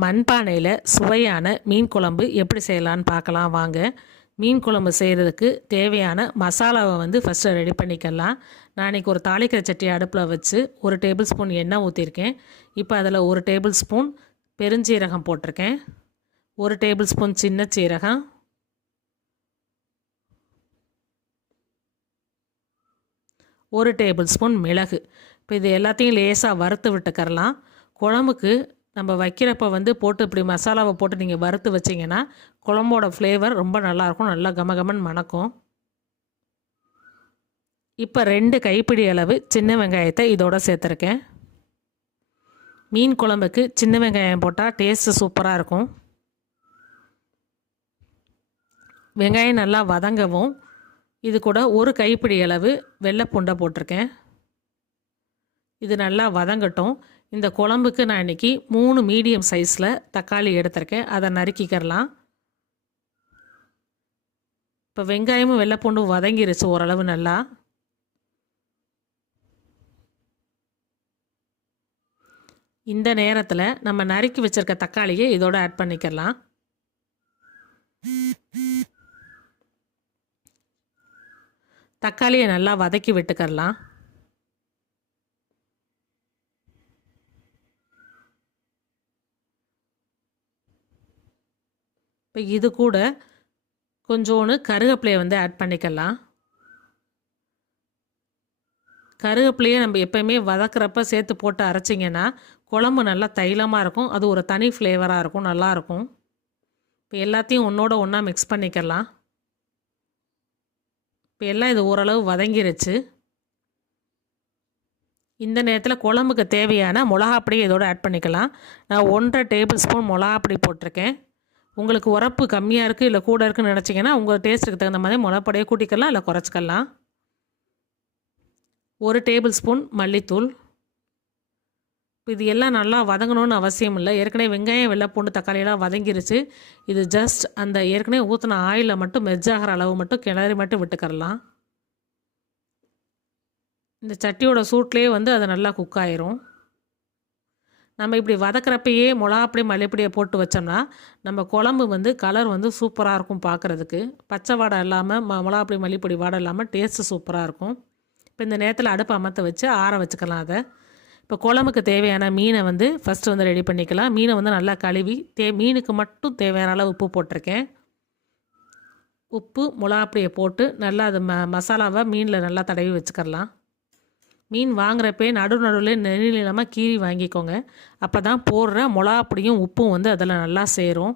மண்பானையில் சுவையான மீன் குழம்பு எப்படி செய்யலான்னு பார்க்கலாம் வாங்க. மீன் குழம்பு செய்கிறதுக்கு தேவையான மசாலாவை வந்து ஃபஸ்ட்டு ரெடி பண்ணிக்கலாம். நான் இன்றைக்கி ஒரு தாளிக்கிற சட்டி அடுப்பில் வச்சு ஒரு டேபிள் ஸ்பூன் எண்ணெய் ஊற்றிருக்கேன் இப்போ அதில் ஒரு டேபிள் ஸ்பூன் பெருஞ்சீரகம் போட்டிருக்கேன். ஒரு டேபிள் ஸ்பூன் சின்ன சீரகம். ஒரு டேபிள் ஸ்பூன் மிளகு. இப்போ இது எல்லாத்தையும் லேசாக வறுத்து விட்டுக்கரலாம் குழம்புக்கு நம்ம வைக்கிறப்ப வந்து போட்டு இப்படி மசாலாவை போட்டு நீங்கள் வறுத்து வச்சிங்கன்னா குழம்போட ஃப்ளேவர் ரொம்ப நல்லாயிருக்கும். நல்லா கமகமன் மணக்கும். இப்போ ரெண்டு கைப்பிடி அளவு சின்ன வெங்காயத்தை இதோட சேர்த்துருக்கேன். மீன் குழம்புக்கு சின்ன வெங்காயம் போட்டால் டேஸ்ட்டு சூப்பராக இருக்கும். வெங்காயம் நல்லா வதங்கவும் இது கூட ஒரு கைப்பிடி அளவு வெள்ளைப்பூண்டை போட்டிருக்கேன். இது நல்லா வதங்கட்டும். இந்த குழம்புக்கு நான் இன்றைக்கி மூணு மீடியம் சைஸில் தக்காளி எடுத்திருக்கேன். அதை நறுக்கிக்கிறலாம் இப்போ வெங்காயமும் வெள்ளைப்பூண்டும் வதங்கிருச்சு ஓரளவு நல்லா. இந்த நேரத்தில் நம்ம நறுக்கி வச்சுருக்க தக்காளியை இதோடு ஆட் பண்ணிக்கலாம். தக்காளியை நல்லா வதக்கி விட்டுக்கரலாம் இப்போ இது கூட கொஞ்சோன்னு கருகப்பிலையை வந்து ஆட் பண்ணிக்கலாம். கருகப்பிலையை நம்ம எப்போயுமே வதக்கிறப்ப சேர்த்து போட்டு அரைச்சிங்கன்னா குழம்பு நல்லா தைலமாக இருக்கும். அது ஒரு தனி ஃப்ளேவராக இருக்கும். நல்லாயிருக்கும் இப்போ எல்லாத்தையும் ஒன்றோட ஒன்றா மிக்ஸ் பண்ணிக்கலாம். இப்போ எல்லாம் இது ஓரளவு வதங்கிருச்சு. இந்த நேரத்தில் குழம்புக்கு தேவையான மிளகாப்பொடி இதோடு ஆட் பண்ணிக்கலாம். நான் ஒன்றரை டேபிள் ஸ்பூன் மிளகாப்பொடி போட்டிருக்கேன். உங்களுக்கு உரப்பு கம்மியாக இருக்குது இல்லை கூட இருக்குதுன்னு நினச்சிங்கன்னா உங்கள் டேஸ்ட்டுக்கு தகுந்த மாதிரி மிளகாப்பொடியை கூட்டிக்கலாம் இல்லை குறைச்சிக்கலாம். ஒரு டேபிள் ஸ்பூன் மல்லித்தூள். இப்போ இது எல்லாம் நல்லா வதங்கணும்னு அவசியம் இல்லை. ஏற்கனவே வெங்காயம் வெள்ளைப்பூண்டு தக்காளியெல்லாம் வதங்கிருச்சு. இது ஜஸ்ட் அந்த ஏற்கனவே ஊற்றின ஆயிலை மட்டும் மெஜ்ஜாகிற அளவு மட்டும் கிளறி மட்டும் விட்டுக்கரலாம் இந்த சட்டியோட சூட்லேயே வந்து அது நல்லா குக் ஆயிரும். நம்ம இப்படி வதக்கிறப்பையே மிளகாப்பொடி மல்லிப்பொடியை போட்டு வச்சோம்னா நம்ம குழம்பு வந்து கலர் வந்து சூப்பராக இருக்கும் பார்க்குறதுக்கு பச்சை வாடை இல்லாமல் ம மிளகாப்பொடி மல்லிப்பொடி வாடை இல்லாமல் டேஸ்ட்டு சூப்பராக இருக்கும். இப்போ இந்த நேரத்தில் அடுப்பு அமர்த்த வச்சு ஆற வச்சுக்கலாம் அதை. இப்போ குழம்புக்கு தேவையான மீனை வந்து ஃபஸ்ட்டு வந்து ரெடி பண்ணிக்கலாம். மீனை வந்து நல்லா கழுவி தே மீனுக்கு மட்டும் தேவையான அளவு உப்பு போட்டிருக்கேன். உப்பு மிளகாப்பொடியை போட்டு நல்லா அது ம மசாலாவை மீனில் நல்லா தடவி வச்சுக்கலாம் மீன் வாங்குறப்பே நடு நடுவில் நெறில் இல்லாமல் கீறி வாங்கிக்கோங்க. அப்போ தான் போடுற மிளகாப்பொடியும் உப்பும் வந்து அதில் நல்லா சேரும்.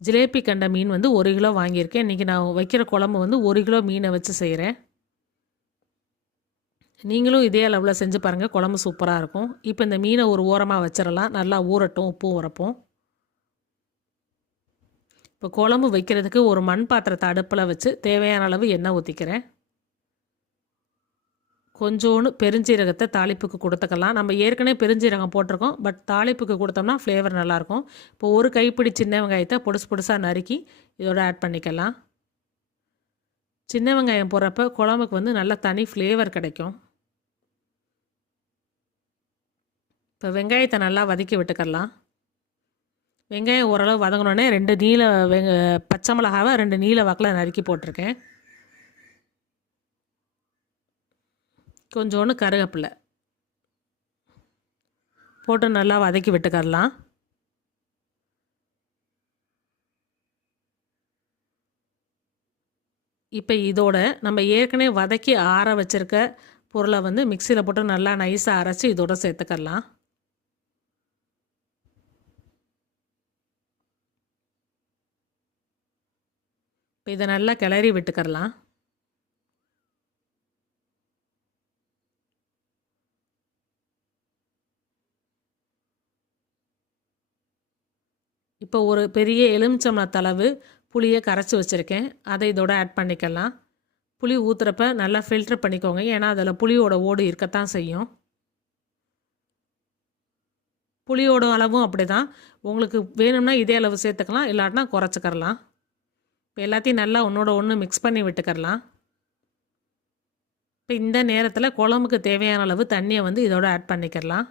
ஜிலேபி கண்ட மீன் வந்து ஒரு கிலோ வாங்கியிருக்கேன். இன்றைக்கி நான் வைக்கிற குழம்பு வந்து ஒரு கிலோ மீனை வச்சு செய்கிறேன் நீங்களும் இதே அளவில் செஞ்சு பாருங்கள் குழம்பு சூப்பராக இருக்கும். இப்போ இந்த மீனை ஒரு ஓரமாக வச்சிடலாம். நல்லா ஊறட்டும் உப்பும் உரப்பும் இப்போ குழம்பு வைக்கிறதுக்கு ஒரு மண் பாத்திரத்தை அடுப்பில் வச்சு தேவையான அளவு எண்ணெய் ஊற்றிக்கிறேன் கொஞ்சோண்டு பெருஞ்சீரகத்தை தாளிப்புக்கு கொடுத்துக்கலாம். நம்ம ஏற்கனவே பெருஞ்சீரகம் போட்டிருக்கோம். பட் தாளிப்புக்கு கொடுத்தோம்னா ஃப்ளேவர் நல்லாயிருக்கும். இப்போ ஒரு கைப்பிடி சின்ன வெங்காயத்தை பொடுசு பொடுசாக நறுக்கி இதோட ஆட் பண்ணிக்கலாம். சின்ன வெங்காயம் போடுறப்ப குழம்புக்கு வந்து நல்ல தனி ஃப்ளேவர் கிடைக்கும். இப்போ வெங்காயத்தை நல்லா வதக்கி விட்டுக்கலாம். வெங்காயம் ஓரளவு வதங்கினோடனே ரெண்டு நீல வெங்க பச்சை மிளகாவை ரெண்டு நீல வாக்கில் நறுக்கி போட்டிருக்கேன். கொஞ்சோண்டு கருவேப்பிலை போட்டு நல்லா வதக்கி விட்டுக்கரலாம். இப்போ இதோட நம்ம ஏற்கனவே வதக்கி ஆற வச்சுருக்க பொருளை வந்து மிக்சியில் போட்டு நல்லா நைஸாக அரைச்சி இதோட சேர்த்துக்கலாம் இப்போ இதை நல்லா கிளறி விட்டுக்கரலாம். இப்போ ஒரு பெரிய எலுமிச்சம்பழ தளவு புளியை கரைச்சி வச்சுருக்கேன். அதை இதோட ஆட் பண்ணிக்கலாம். புளி ஊற்றுறப்ப நல்லா ஃபில்டர் பண்ணிக்கோங்க. ஏன்னா அதில் புளியோட ஓடு இருக்கத்தான் செய்யும். புளியோட அளவும் அப்படி தான் உங்களுக்கு வேணும்னா இதே அளவு சேர்த்துக்கலாம். இல்லாட்டினா குறைச்சிக்கரலாம். இப்போ எல்லாத்தையும் நல்லா ஒன்றோட ஒன்று மிக்ஸ் பண்ணி விட்டுக்கரலாம். இப்போ இந்த நேரத்தில் குழம்புக்கு தேவையான அளவு தண்ணியை வந்து இதோட ஆட் பண்ணிக்கிறலாம்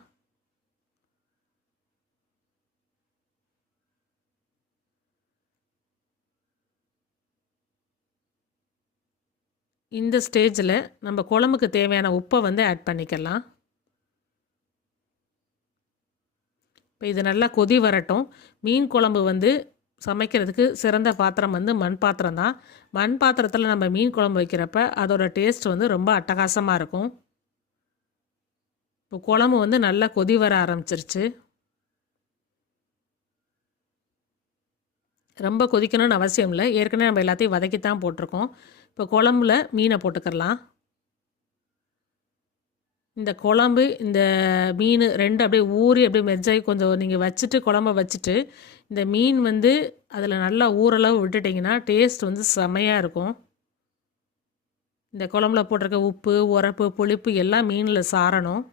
இந்த ஸ்டேஜில் நம்ம குழம்புக்கு தேவையான உப்பை வந்து ஆட் பண்ணிக்கலாம். இப்போ இது நல்லா கொதி வரட்டும். மீன் குழம்பு வந்து சமைக்கிறதுக்கு சிறந்த பாத்திரம் வந்து மண் பாத்திரம் தான். மண் பாத்திரத்தில் நம்ம மீன் குழம்பு வைக்கிறப்ப அதோட டேஸ்ட் வந்து ரொம்ப அட்டகாசமாக இருக்கும். இப்போ குழம்பு வந்து நல்லா கொதி வர ஆரம்பிச்சிருச்சு. ரொம்ப கொதிக்கணும்னு அவசியம் இல்லை. ஏற்கனவே நம்ம எல்லாத்தையும் வதக்கி தான் போட்டிருக்கோம். இப்போ குழம்புல மீனை போட்டுக்கலாம் இந்த குழம்பு இந்த மீன் ரெண்டு அப்படியே ஊறி அப்படியே மெர்ஜாகி கொஞ்சம் நீங்கள் வச்சுட்டு குழம்ப வச்சுட்டு இந்த மீன் வந்து அதில் நல்லா ஊறளவு விட்டுட்டிங்கன்னா டேஸ்ட் வந்து செமையாக இருக்கும். இந்த குழம்புல போட்டிருக்க உப்பு உரப்பு புளிப்பு எல்லாம் மீனில் சாரணும்.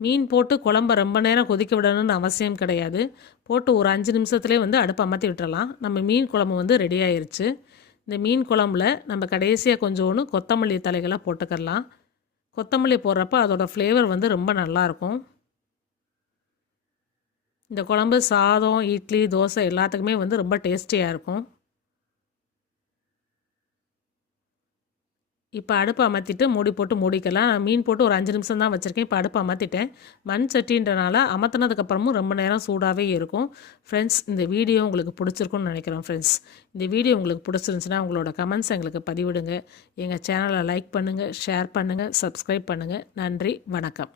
மீன் போட்டு குழம்ப ரொம்ப நேரம் கொதிக்க விடணும்னு அவசியம் கிடையாது. போட்டு ஒரு அஞ்சு நிமிஷத்துலேயே வந்து அடுப்பை அமர்த்தி விட்டுறலாம். நம்ம மீன் குழம்பு வந்து ரெடி ஆயிடுச்சு இந்த மீன் குழம்புல நம்ம கடைசியாக கொஞ்சோன்னு கொத்தமல்லி தலைகளாக போட்டுக்கலாம் கொத்தமல்லி போடுறப்ப அதோடய ஃப்ளேவர் வந்து ரொம்ப நல்லாயிருக்கும் இந்த குழம்பு சாதம் இட்லி தோசை எல்லாத்துக்குமே வந்து ரொம்ப டேஸ்டியாக இருக்கும். இப்போ அடுப்பை அமர்த்திட்டு மூடி போட்டு மூடிக்கலாம். நான் மீன் போட்டு ஒரு அஞ்சு நிமிஷம் தான் வச்சுருக்கேன். இப்போ அடுப்பை அமர்த்திட்டேன். மண் சட்டின்றனால அமர்த்தினதுக்கப்புறமும் ரொம்ப நேரம் சூடாகவே இருக்கும். ஃப்ரெண்ட்ஸ் இந்த வீடியோ உங்களுக்கு பிடிச்சிருக்குன்னு நினைக்கிறேன் ஃப்ரெண்ட்ஸ் இந்த வீடியோ உங்களுக்கு பிடிச்சிருந்துச்சுன்னா உங்களோட கமெண்ட்ஸ் எங்களுக்கு பதிவிடுங்க. எங்கள் சேனலை லைக் பண்ணுங்கள் ஷேர் பண்ணுங்கள் சப்ஸ்கிரைப் பண்ணுங்கள் நன்றி வணக்கம்.